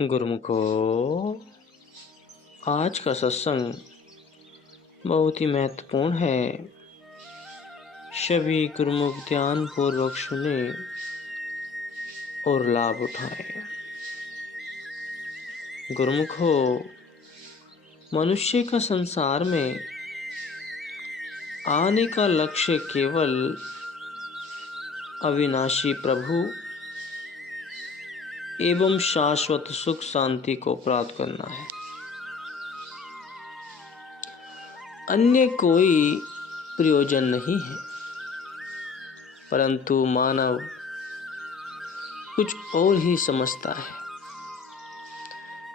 गुरुमुखो, आज का सत्संग बहुत ही महत्वपूर्ण है। सभी गुरुमुख ध्यान पूर्वक सुने और लाभ उठाए। गुरुमुखो, मनुष्य का संसार में आने का लक्ष्य केवल अविनाशी प्रभु एवं शाश्वत सुख शांति को प्राप्त करना है। अन्य कोई प्रयोजन नहीं है, परंतु मानव कुछ और ही समझता है।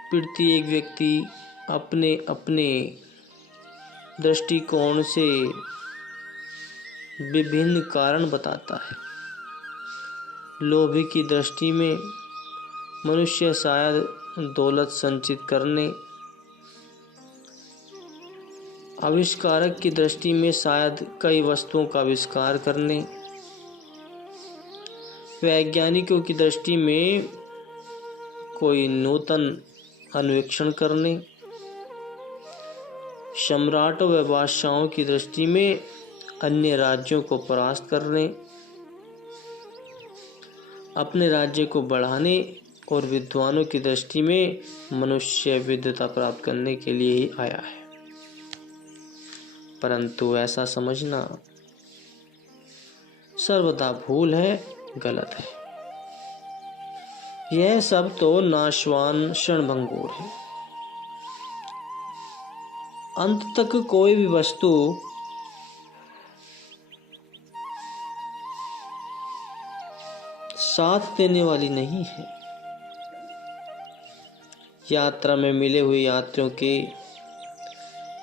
प्रत्येक व्यक्ति अपने अपने दृष्टिकोण से विभिन्न कारण बताता है। लोभ की दृष्टि में मनुष्य शायद दौलत संचित करने, आविष्कारक की दृष्टि में शायद कई वस्तुओं का आविष्कार करने, वैज्ञानिकों की दृष्टि में कोई नूतन अन्वेषण करने, सम्राटों व बादशाहों की दृष्टि में अन्य राज्यों को परास्त करने, अपने राज्य को बढ़ाने और विद्वानों की दृष्टि में मनुष्य विद्वता प्राप्त करने के लिए ही आया है। परंतु ऐसा समझना सर्वदा भूल है, गलत है। यह सब तो नाशवान क्षणभंगुर है। अंत तक कोई भी वस्तु साथ देने वाली नहीं है। यात्रा में मिले हुए यात्रियों के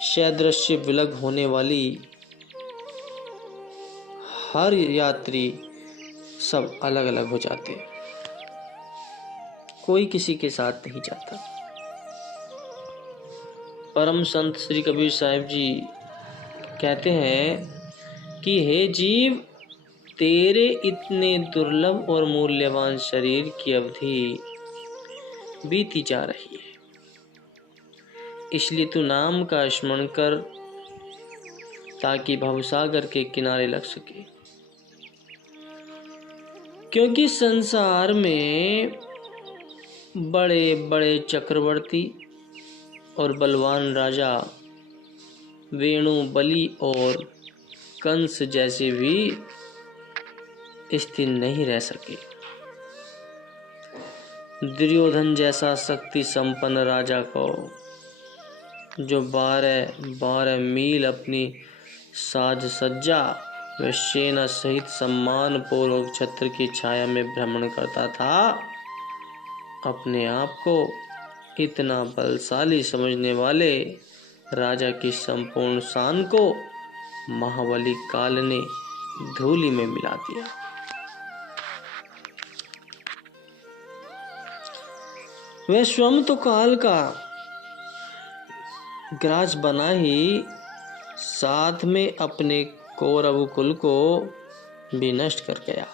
सदृश्य विलग होने वाली हर यात्री सब अलग अलग हो जाते, कोई किसी के साथ नहीं जाता। परम संत श्री कबीर साहिब जी कहते हैं कि हे जीव, तेरे इतने दुर्लभ और मूल्यवान शरीर की अवधि बीती जा रही है, इसलिए तू नाम का स्मरण कर ताकि भवसागर के किनारे लग सके। क्योंकि संसार में बड़े बड़े चक्रवर्ती और बलवान राजा वेणु, बलि और कंस जैसे भी स्थिर नहीं रह सके। दुर्योधन जैसा शक्ति संपन्न राजा को, जो 12 मील अपनी साज सज्जा व सेना सहित सम्मान पूर्वक छत्र की छाया में भ्रमण करता था, अपने आप को इतना बलशाली समझने वाले राजा की संपूर्ण शान को महाबली काल ने धूलि में मिला दिया। वह स्वयं तो काल का ग्रास बना ही, साथ में अपने कौरव कुल को भी नष्ट कर गया।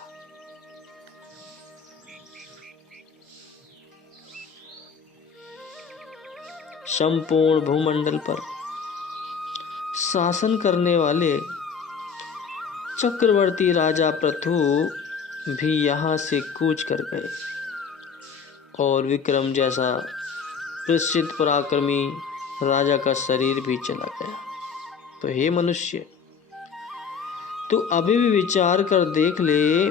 संपूर्ण भूमंडल पर शासन करने वाले चक्रवर्ती राजा पृथु भी यहाँ से कूच कर गए और विक्रम जैसा प्रसिद्ध पराक्रमी राजा का शरीर भी चला गया। तो हे मनुष्य, तू अभी भी विचार कर देख ले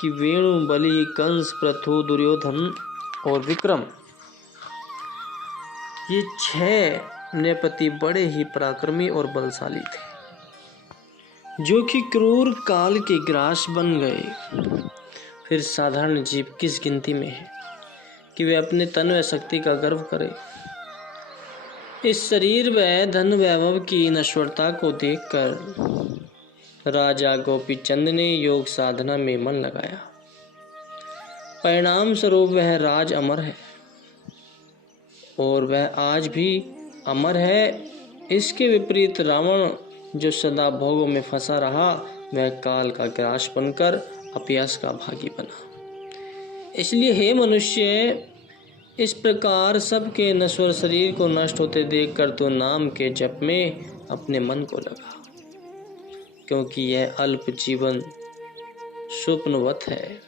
कि वेणु, बलि, कंस, पृथु, दुर्योधन और विक्रम, ये 6 नृपति बड़े ही पराक्रमी और बलशाली थे, जो कि क्रूर काल के ग्रास बन गए। फिर साधारण जीव किस गिनती में है कि वे अपने तन व शक्ति का गर्व करे। इस शरीर व धन वैभव की नश्वरता को देखकर राजा गोपीचंद ने योग साधना में मन लगाया। परिणाम स्वरूप वह राज अमर है और वह आज भी अमर है। इसके विपरीत रावण, जो सदा भोगों में फंसा रहा, वह काल का ग्रास बनकर अपयश का भागी बना। इसलिए हे मनुष्य, इस प्रकार सबके नश्वर शरीर को नष्ट होते देखकर तो नाम के जप में अपने मन को लगा, क्योंकि यह अल्प जीवन स्वप्नवत है।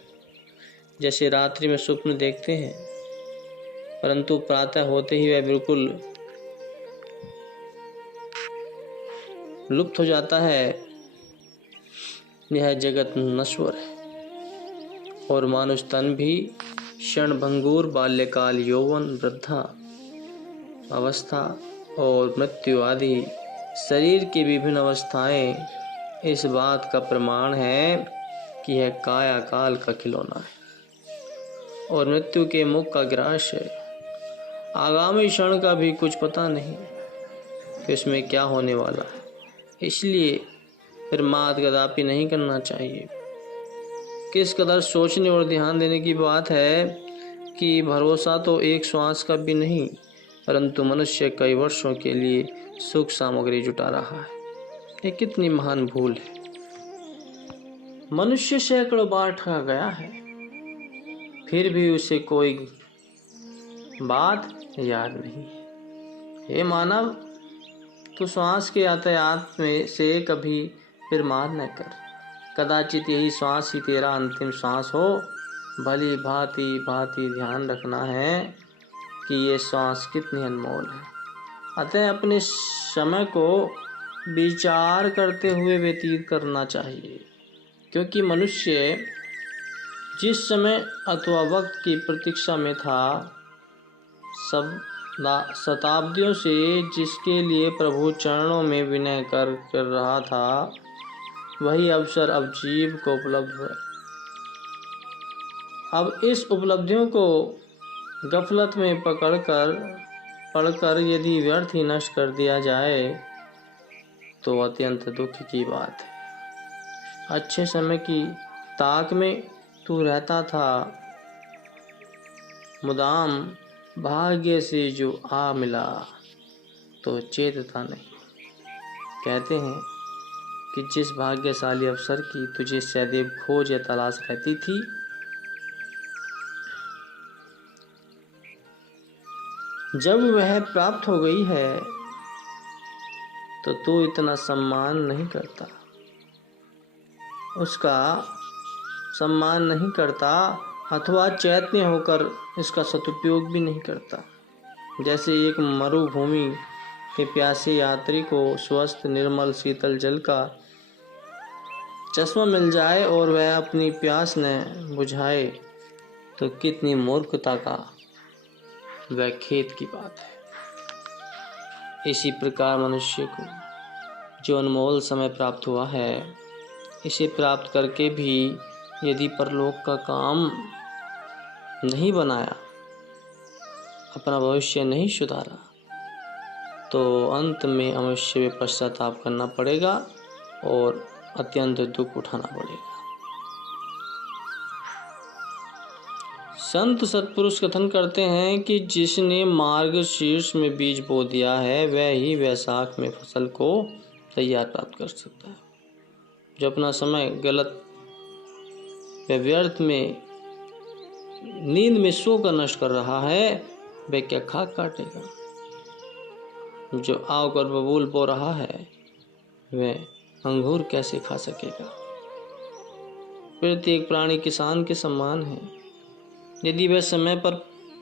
जैसे रात्रि में स्वप्न देखते हैं, परंतु प्रातः होते ही वह बिल्कुल लुप्त हो जाता है। यह जगत नश्वर है और मानुष तन भी क्षणभंगुर, बाल्यकाल, यौवन, वृद्धा अवस्था और मृत्यु आदि शरीर की विभिन्न अवस्थाएं इस बात का प्रमाण है कि यह काया काल का खिलौना है और मृत्यु के मुख का ग्रास है। आगामी क्षण का भी कुछ पता नहीं कि इसमें क्या होने वाला है, इसलिए प्रमाद कदापि नहीं करना चाहिए। किस कदर सोचने और ध्यान देने की बात है कि भरोसा तो एक श्वास का भी नहीं, परंतु मनुष्य कई वर्षों के लिए सुख सामग्री जुटा रहा है। ये कितनी महान भूल है। मनुष्य सैकड़ों बार ठगा गया है, फिर भी उसे कोई बात याद नहीं। हे मानव, तू श्वास के यातायात में से कभी प्रमाद न कर। कदाचित यही श्वास ही तेरा अंतिम श्वास हो। भली भांति भांति ध्यान रखना है कि ये श्वास कितनी अनमोल है। अतः अपने समय को विचार करते हुए व्यतीत करना चाहिए, क्योंकि मनुष्य जिस समय अथवा वक्त की प्रतीक्षा में था, सब शताब्दियों से जिसके लिए प्रभु चरणों में विनय कर रहा था, वही अवसर अब जीव को उपलब्ध हुआ। अब इस उपलब्धियों को गफलत में पढ़कर यदि व्यर्थ ही नष्ट कर दिया जाए तो अत्यंत दुख की बात है। अच्छे समय की ताक में तू रहता था, मुदाम भाग्य से जो आ मिला तो चेतता नहीं। कहते हैं कि जिस भाग्यशाली अवसर की तुझे सदैव खोज या तलाश रहती थी, जब वह प्राप्त हो गई है तो तू इतना सम्मान नहीं करता, उसका सम्मान नहीं करता अथवा चैतन्य होकर इसका सदुपयोग भी नहीं करता। जैसे एक मरुभूमि के प्यासे यात्री को स्वस्थ निर्मल शीतल जल का चश्मा मिल जाए और वह अपनी प्यास न बुझाए तो कितनी मूर्खता का वह खेद की बात है। इसी प्रकार मनुष्य को जो अनमोल समय प्राप्त हुआ है, इसे प्राप्त करके भी यदि परलोक का काम नहीं बनाया, अपना भविष्य नहीं सुधारा, तो अंत में अवश्य में पश्चाताप करना पड़ेगा और अत्यंत दुख उठाना पड़ेगा। संत सत्पुरुष कथन करते हैं कि जिसने मार्ग शीर्ष में बीज बो दिया है, वह ही वैशाख में फसल को तैयार प्राप्त कर सकता है। जो अपना समय गलत व व्यर्थ में नींद में सोकर नष्ट कर रहा है, वह क्या खाक काटेगा। जो आव कर बबूल बो रहा है, वह अंगूर कैसे खा सकेगा। प्रत्येक प्राणी किसान के समान है। यदि वह समय पर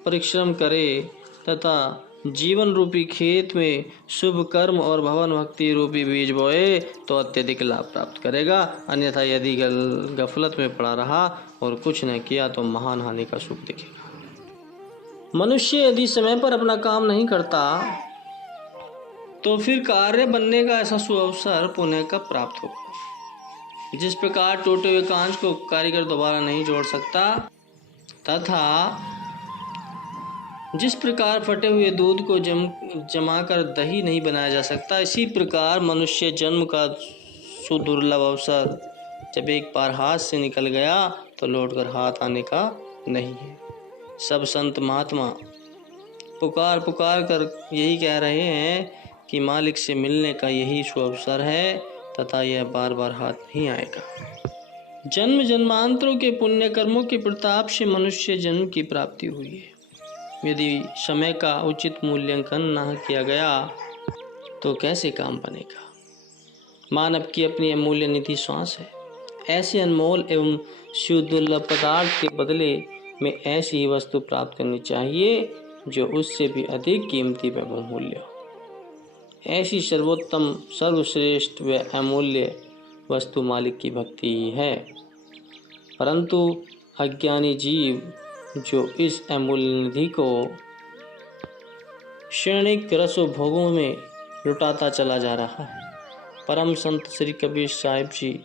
परिश्रम करे तथा जीवन रूपी खेत में शुभ कर्म और भवन भक्ति रूपी बीज बोए तो अत्यधिक लाभ प्राप्त करेगा। अन्यथा यदि गफलत में पड़ा रहा और कुछ न किया तो महान हानि का सुख दिखेगा। मनुष्य यदि समय पर अपना काम नहीं करता तो फिर कार्य बनने का ऐसा सुअवसर पुण्य कब प्राप्त होगा। जिस प्रकार टूटे हुए कांच को कारीगर दोबारा नहीं जोड़ सकता तथा जिस प्रकार फटे हुए दूध को जमाकर दही नहीं बनाया जा सकता, इसी प्रकार मनुष्य जन्म का सुदुर्लभ अवसर जब एक बार हाथ से निकल गया तो लौटकर हाथ आने का नहीं है। सब संत महात्मा पुकार कर यही कह रहे हैं कि मालिक से मिलने का यही सुअवसर है तथा यह बार बार हाथ नहीं आएगा। जन्म जन्मांतरों के पुण्य कर्मों के प्रताप से मनुष्य जन्म की प्राप्ति हुई है। यदि समय का उचित मूल्यांकन न किया गया तो कैसे काम बनेगा। मानव की अपनी अमूल्य निधि श्वास है। ऐसे अनमोल एवं सुदुर्लभ पदार्थ के बदले में ऐसी ही वस्तु प्राप्त करनी चाहिए जो उससे भी अधिक कीमती व बहुमूल्य हो। ऐसी सर्वोत्तम, सर्वश्रेष्ठ व अमूल्य वस्तु मालिक की भक्ति ही है। परंतु अज्ञानी जीव जो इस अमूल्य निधि को क्षणिक रसोभोगों में लुटाता चला जा रहा है। परम संत श्री कबीर साहिब जी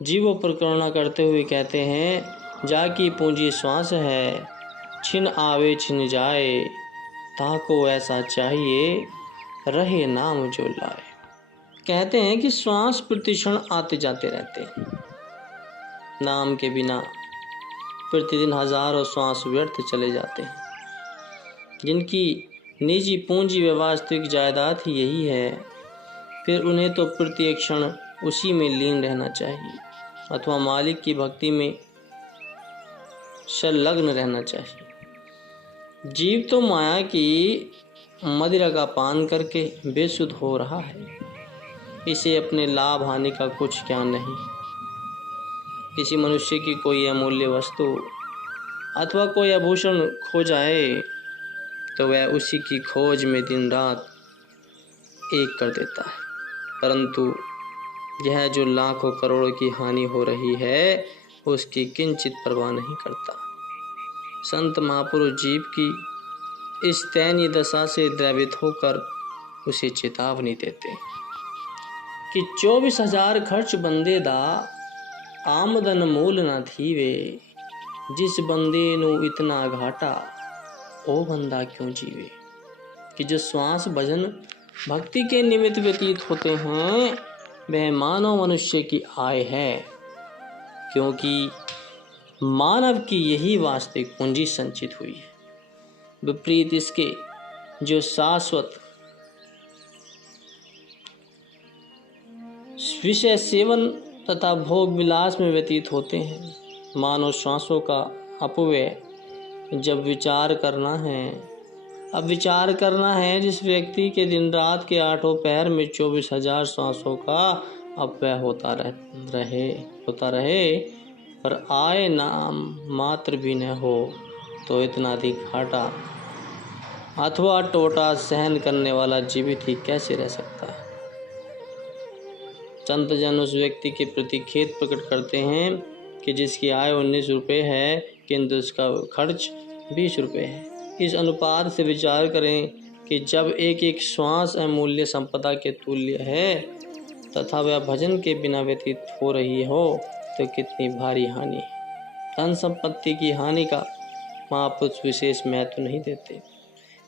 जीवों पर करुणा करते हुए कहते हैं, जाकी पूंजी श्वास है, छिन आवे छिन जाए, ताको ऐसा चाहिए, रहे नाम जो लाए। कहते हैं कि श्वास प्रतिक्षण आते जाते रहते हैं। नाम के बिना प्रतिदिन हजारों श्वास व्यर्थ चले जाते हैं। जिनकी निजी पूंजी व वास्तविक जायदाद ही यही है, फिर उन्हें तो प्रत्येक क्षण उसी में लीन रहना चाहिए अथवा मालिक की भक्ति में संलग्न रहना चाहिए। जीव तो माया की मदिरा का पान करके बेसुध हो रहा है। इसे अपने लाभ हानि का कुछ ज्ञान नहीं। किसी मनुष्य की कोई अमूल्य वस्तु अथवा कोई आभूषण खो जाए तो वह उसी की खोज में दिन रात एक कर देता है, परंतु यह जो लाखों करोड़ों की हानि हो रही है उसकी किंचित परवाह नहीं करता। संत महापुरुष जीव की इस दैनीय दशा से द्रवित होकर उसे चेतावनी देते कि 24,000 खर्च बंदे दा, आमदन मूल न थीवे, जिस बंदे नु इतना घाटा, ओ बंदा क्यों जीवे। कि जो श्वास भजन भक्ति के निमित्त व्यतीत होते हैं वह मानव मनुष्य की आय है, क्योंकि मानव की यही वास्तविक पूंजी संचित हुई है। विपरीत इसके जो शाश्वत विषय सेवन तथा भोग विलास में व्यतीत होते हैं, मानव श्वासों का अपव्यय जब विचार करना है। अब विचार करना है जिस व्यक्ति के दिन रात के 8 पहर में 24,000 श्वासों का अपव्यय होता रहे पर आय नाम मात्र भी न हो तो इतना अधिक घाटा अथवा टोटा सहन करने वाला जीवित ही कैसे रह सकता है। संत जन उस व्यक्ति के प्रति खेद प्रकट करते हैं कि जिसकी आय 19 रुपये है किंतु उसका खर्च 20 रुपये है। इस अनुपात से विचार करें कि जब एक एक श्वास अमूल्य संपदा के तुल्य है तथा वह भजन के बिना व्यतीत हो रही हो तो कितनी भारी हानि है। धन संपत्ति की हानि का महापुरुष विशेष महत्व नहीं देते।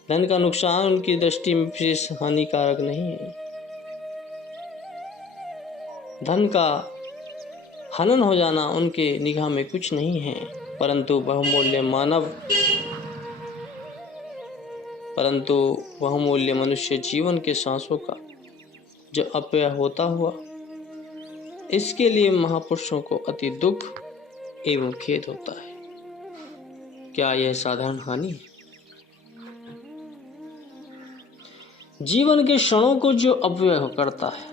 धन का नुकसान उनकी दृष्टि में विशेष हानिकारक नहीं है। धन का हनन हो जाना उनके निगाह में कुछ नहीं है, परंतु बहुमूल्य मनुष्य जीवन के सांसों का जो अपव्यय होता हुआ, इसके लिए महापुरुषों को अति दुख एवं खेद होता है। क्या यह साधारण हानि है? जीवन के क्षणों को जो अपव्यय करता है,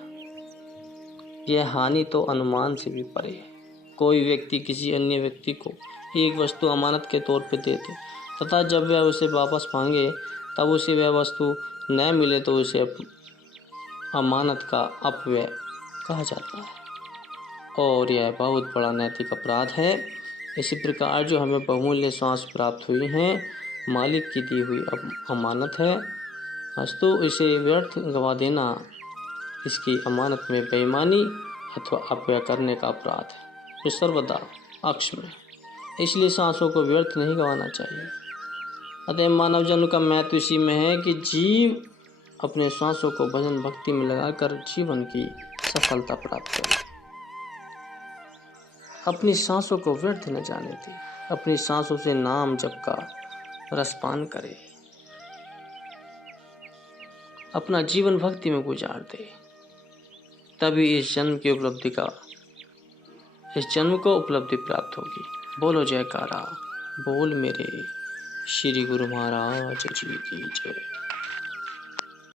यह हानि तो अनुमान से भी परे है। कोई व्यक्ति किसी अन्य व्यक्ति को एक वस्तु अमानत के तौर पर दे दे तथा जब वह उसे वापस मांगे तब उसे वह वस्तु न मिले तो उसे अमानत का अपव्यय कहा जाता है और यह बहुत बड़ा नैतिक अपराध है। इसी प्रकार जो हमें बहुमूल्य श्वास प्राप्त हुई हैं, मालिक की दी हुई अमानत है, अस्तु इसे व्यर्थ गवा देना इसकी अमानत में बेईमानी अथवा अपव्यय करने का अपराध है जो सर्वदा अक्ष में। इसलिए सांसों को व्यर्थ नहीं गंवाना चाहिए। अतः मानव जन का महत्व इसी में है कि जीव अपने श्वासों को भजन भक्ति में लगाकर जीवन की सफलता प्राप्त करे। अपनी सांसों को व्यर्थ न जाने दे, अपनी सांसों से नाम जप का रसपान करे, अपना जीवन भक्ति में गुजार दे, तभी इस जन्म को उपलब्धि प्राप्त होगी। बोलो जयकारा, बोल मेरे श्री गुरु महाराज जी की जय।